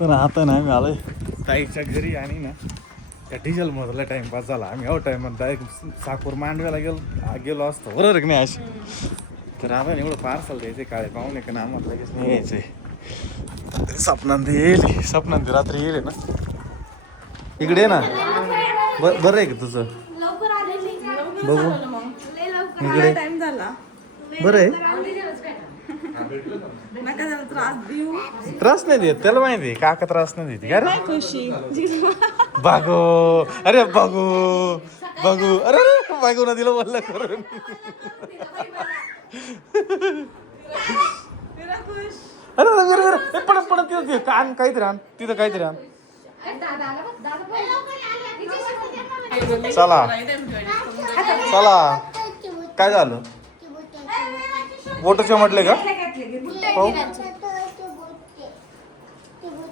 पण आता ना आम्ही आलोय ताईच्या घरी आणि ना त्या डिझेल मधला टाइमपास झाला. आम्ही एवढा टाइम डायरेक्ट साकूर मांडव्याला गेलो असतो बरोबर की नाही अशी. तर आता एवढं पार्सल द्यायचे काळे पाहुणे का ना आम्हाला लगेच नाही यायचंय. स्वप्नांत येईल, स्वप्नांत रात्री येईल ना इकडे ये ना. बरं आहे का तुझं बघू इकडे बरं आहे. त्रास नाही देत त्याला माहिती काका त्रास नाही देते का रे. बागो अरे बागू बागू अरे बागू ना दिलं बोललं करून. अरे बरं पडत पडत तिथं कान काहीतरी आण तिथं काहीतरी आण. चला चला काय झालं बोटचे म्हटले का हो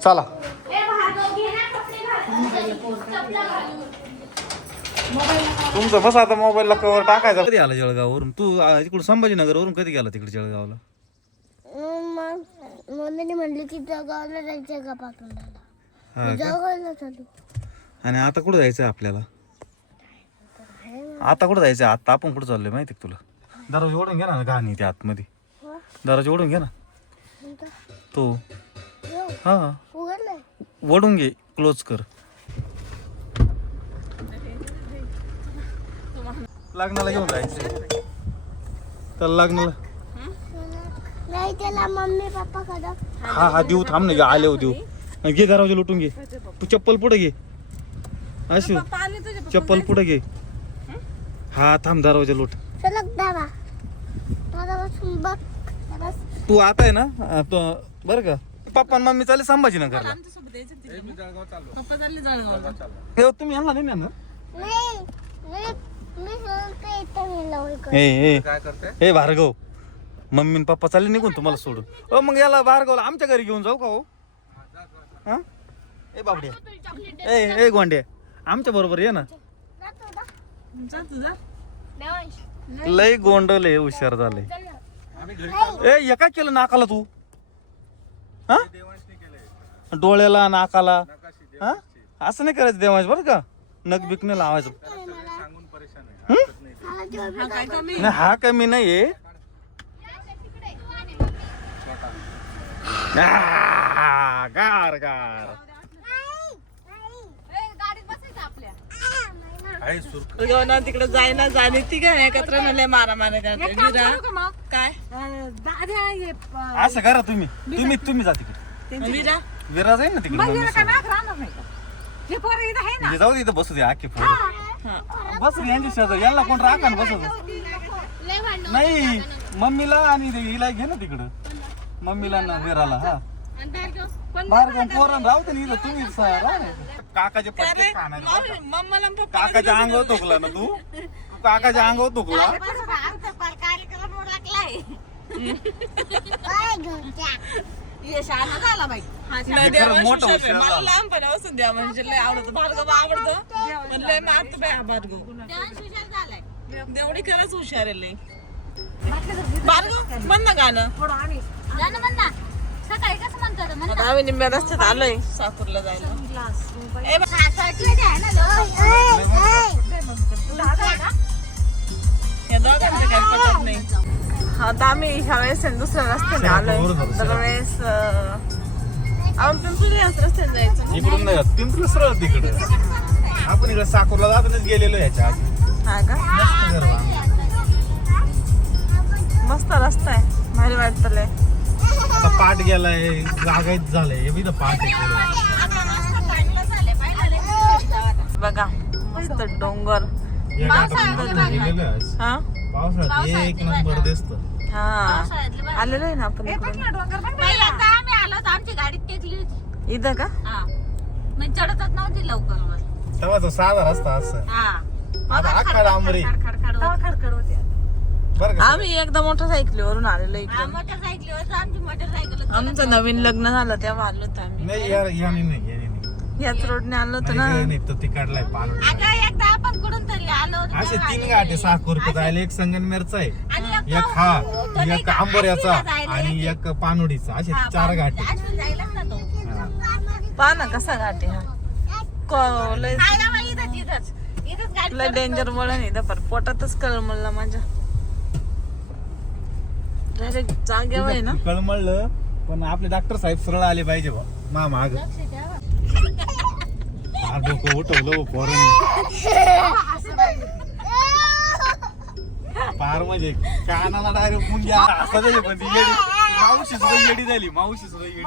चला. तुमचं बस आता मोबाईलला कवर टाकायचा. कधी आला जळगाववरून तू इकडून संभाजीनगरवरून कधी गेला तिकडे जळगावला. मम्मीने म्हणली की जळगावला जायचं का पाठवून जळगावला चालू. आणि आता कुठं जायचं आपल्याला. आता कुठं जायचं आता आपण कुठं चाललोय माहिती तुला. दरवाजा ओढून घे ना गाणी त्या आतमध्ये दरवाजा ओढून घे ना तो. हा ओढून घे क्लोज कर. लग्नाला घेऊन जायचं त्याला लग्नाला. नाही त्याला मम्मी पप्पा कडं. हा हा देऊ थांब ना आले हो देऊ. घे दरवाजा लुटून घे. तू चप्पल पुढे घे अशी चप्पल पुढे घे. हा थांब दरवाजा लुट. तू आता आहे ना बरं का पप्पा मम्मी चालले संभाजीनगरला. तुम्ही आणला नाही ना. हे भार्गव मम्मी आणि पप्पा चालले निघून तुम्हाला सोडून. ओ मग याला भार्गवला आमच्या घरी घेऊन जाऊ का हो. हा ए बाबड्या ए गोंड्या आमच्या बरोबर ये ना. लय गोंडले हुशार झाले. ए एका केलं नाकाला तू. हा डोळ्याला नाकाला. हा असं नाही करायचं देवांश बरं का. नख बिक नाही लावायचं. नाही हा कमी नाहीये. गार गार तिकडे जाय ना जाणे ती काय एकत्र नले मारा मारा काय असं करा तुम्ही तुम्ही जा तिकडे. विरा जाईल ना तिकडे. जाऊ दे इथं बसू दे आखी पोरं बस यांच्या शेजार याला कोण राखा ना बसत नाही. मम्मीला आणि हिला घे ना तिकडं मम्मीला ना विराला. हा बाहेर पोरण राहू दे ना इथं तुम्ही. काकाचे पट्टे काकाच्या अंगावर तुकला ना तू. काकाच्या अंगावर तुकला. मला लहानपणापासून द्या म्हणजे लय आवडतं. भार्गव आवडतं पण लय मारतो बाय भार्गव. देवडी खरंच हुशार आहे लय. भार्गव म्हण ना गाणं. आम्ही निम्म्या रस्त्यात आलोय साकूरला जायला. या दोघांचं काही पटत नाही. आता आम्ही ह्या वेळेस दुसऱ्या रस्त्याने आलोय. दरवेळेस आपण पिंपरी याच रस्त्याने जायचं. इकडून नाही पिंपरी सरळ तिकडे. आपण इकडे साकूरला जातानाच गेलेलो याच्या आधी. हा का मस्त रस्ता आहे भारी वाटत लय. आता पाठ गेलाय जागायच झालंय. हे पाठ बघा मस्त डोंगर. हा पावसाळ्यात एक नंबर दिसत. हा आलेलो आहे ना आपण पहिल्यांदा आम्ही आलो तर आमची गाडी टेकली होती इथं का. म्हणजे चढतच नव्हती लवकर. तेव्हा तो साधा रस्ता असं. आता अख्खा डांबरी खडखड होती. बरं का. आम्ही एकदा मोटरसायकलीवरून आलेलो इकडे. मोटरसायकलीवर आमची मोटरसायकल. आमचं नवीन लग्न झालं तेव्हा आलो होतो आम्ही. नाही याने नाही याच रोडने आलो होतो ना. नाही तो ती काढलाय पान. अगं एकदा आपण कुठून तरी आलो होतो असे 3 घाटे साकूर जायला. एक संगमनेरचा आहे एक हा एक आंबोऱ्याचा आणि एक पानोडीचा. असे 4 घाटे. पहा ना कसा घाट आहे हा लय नाही ना बाई, इथंच गाडी लय डेंजर वळण इथं पर पोटातच कळमळला माझ्या डायरेक्ट जागेवर आहे ना. कळमळलं पण आपले डॉक्टर साहेब सरळ आले पाहिजे बा मा माग डोकं उठवलं पोरांनी पार म्हणजे कानाला डायरेक्ट मुंगी असं त्याचे पण ती येडी मावशी सुद्धा येडी झाली मावशी सुद्धा येडी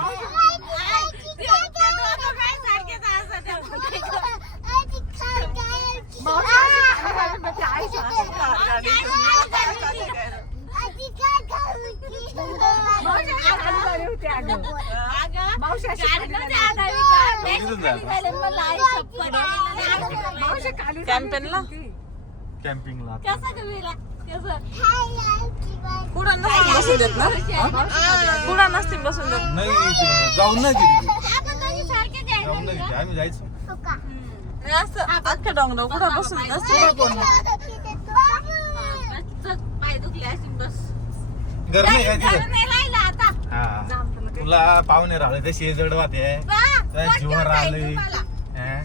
कॅम्पेनला कॅम्पिंगला कुठं नसतील बसून देत ना कुठं नसतील बसून देत नाही जाऊन नाही गेली जाऊन नाही गेली आम्ही जायचो असं अख्ख्या डोंगरावर कुठं बसून नसतील पाय दुखले असेल बस गरमी काय तिथं नाही राहिलं आता हा तुला पाहुणे राहिले ते शेजड वाते तुझ्या जीवर आले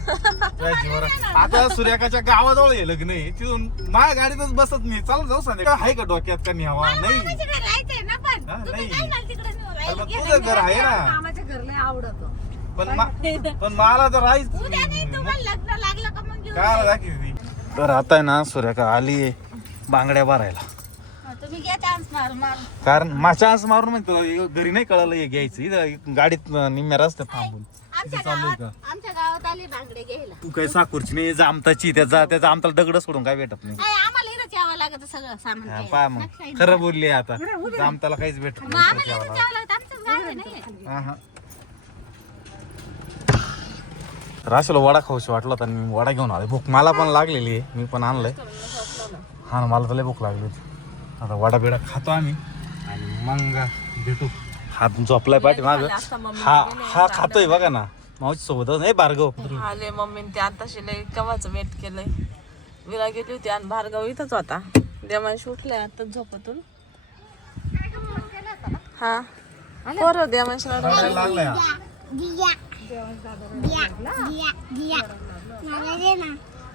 तुझ्या जीवर आता सूर्याकाच्या गावाजवळ आहे लग्न आहे तिथून माझ्या गाडीतच बसत नाही चालू जाऊ सांग आहे का डोक्यात का न्यावा नाही राहायचंय ना पण हा, तुम्ही नाही. काय मला तिकडे नेऊ अरे मग राहिले? तुझं घर आहे ना मामाच्या घरला आवडत पण मला तर राहायच उद्या नाही तुम्हाला लग्न लागलं का मग घेऊन काय दाखवली तर आता आहे ना सूर्याका आली बांगड्या भरायला जा. तुम्ही घ्या चान्स मार कारण चान्स मारून म्हणतो घरी नाही कळालं हे घ्यायचं इथं गाडीत निम्म्या रस्त्यात थांबून इथं चाललोय का आमच्या गावात आली बांगडे घ्यायला तू काय साखूरची नाही जामताची त्याचा आमताला दगड सोडून काय भेटत नाही काय आम्हाला इथंच यावं लागत सगळं सामान हा, घ्यायला. पहा मग लक्षात खरं बोलली आता जामताला काहीच भेटत मग नाही आम्हाला इथंच यावं लागतं आमचंच गाव आहे नाही हा, हा. राशीला वडा खाऊशी वाटला होता आणि मी वडा घेऊन आले भूक मला पण लागलेली आहे मी पण आणलंय हा ना मला तर लय भूक लागली होती आता वडा बिडा खातो आम्ही आणि मग भेटू हात झोपलाय पाठी माग हा खातोय बघा ना मावशी सोबतच नाही भार्गव आले मम्मीने ते आताशी लय केव्हाच वेट केलंय विरा गेली होती आणि भार्गव इथंच होता देवांशी उठलाय आता झोपतून हा बरं देवांशी रडायला लागलाय हा.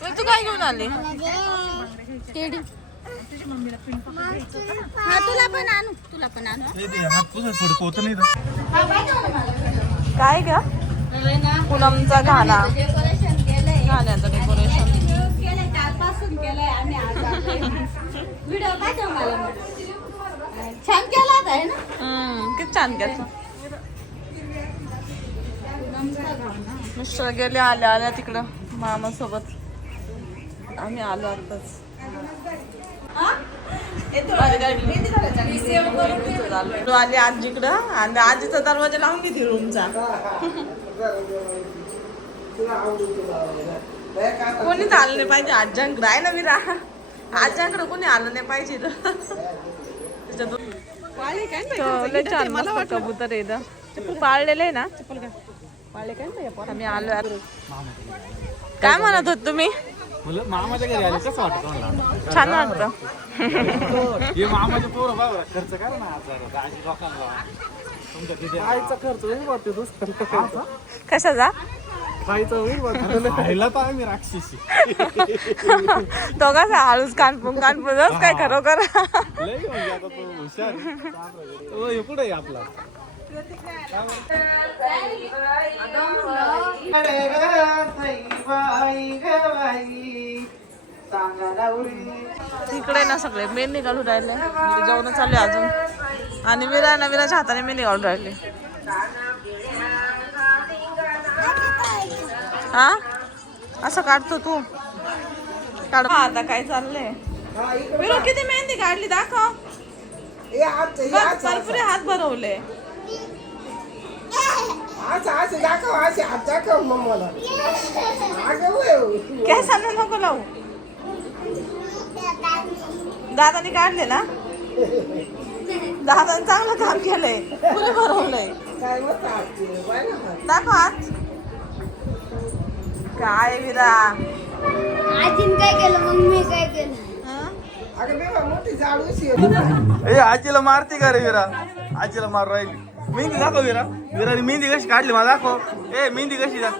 तू काय घेऊन आली तुला पण आणू हे दे, हात तुझं फडकवतं नाही तर. काय ग पूनमचा घाना घाण्याचं डेकोरेशन केलंय कालपासून केलंय आम्ही आज व्हिडिओ पाठव मला मग. छान केला होता आहे ना किती छान केलं मिस्टर गेले आल्या तिकडं मामा सोबत आम्ही आलो आताच आली आजीकडं आणि आजीचा दरवाजा लावून घेते रूमचा कोणीच आलं नाही पाहिजे आज्यांकडं आहे ना विरा आज्यांकडं कोणी आलं नाही पाहिजे लय छान मस्त कबूतर आहे पाळलेलं आहे ना आम्ही आलो काय म्हणत होत तुम्ही मुलं मामाच्या घरी आले कसं वाटतं तुम्हाला? छान वाटतं हे मामाचे पोरं बघा खर्च करा ना हजार दाजी लोकांना तुमच्या तिथे खायचा खर्च होईल वाटते दुसरा कशाचा खायचा होईल वाटते खायला तर आम्ही राक्षसी तो कसा हळूच कानपून काय खरोखर लय म्हणजे आता तो हुशार आहे. तो हे कुठे आहे आपला तिकडे ना सगळे मेहंदी घालून राहिले जेवण चालू आहे अजून आणि विराच्या हाताने मेहंदी घालून राहिले हा असं काढतो तू काढ आता काय चाललंय विरो किती मेहंदी काढली दाखव भरपूर हात भरवले काय सांगू नको लावू दादाने काढले ना दादाने चांगलं काम केलंय फुले भरवलंय दाखव हात काय विरा आजीन काय केलं मग मी काय केलं ए आजीला मारते का रे विरा आजीला मार राहिली मेहंदी दाखव विरा. विराने मेहंदी कशी काढली मला दाखव. ए मेहंदी कशी दा.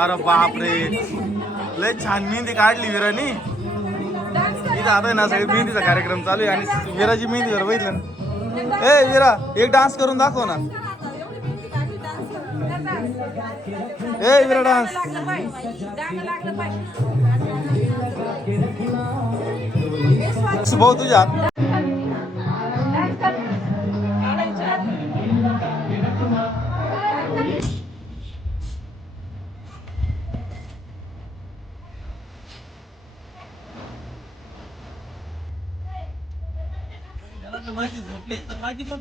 अरे बापरे लय छान मेहंदी काढली विरानी. इथं आता ना सगळी मेहंदीचा कार्यक्रम चालू आहे आणि विराची मेहंदी जर बघितलं ना. ए विरा एक डान्स करून दाखव ना. ए विरा डान्स. भाऊ तुझ्या माझी झोपली तर माझी पण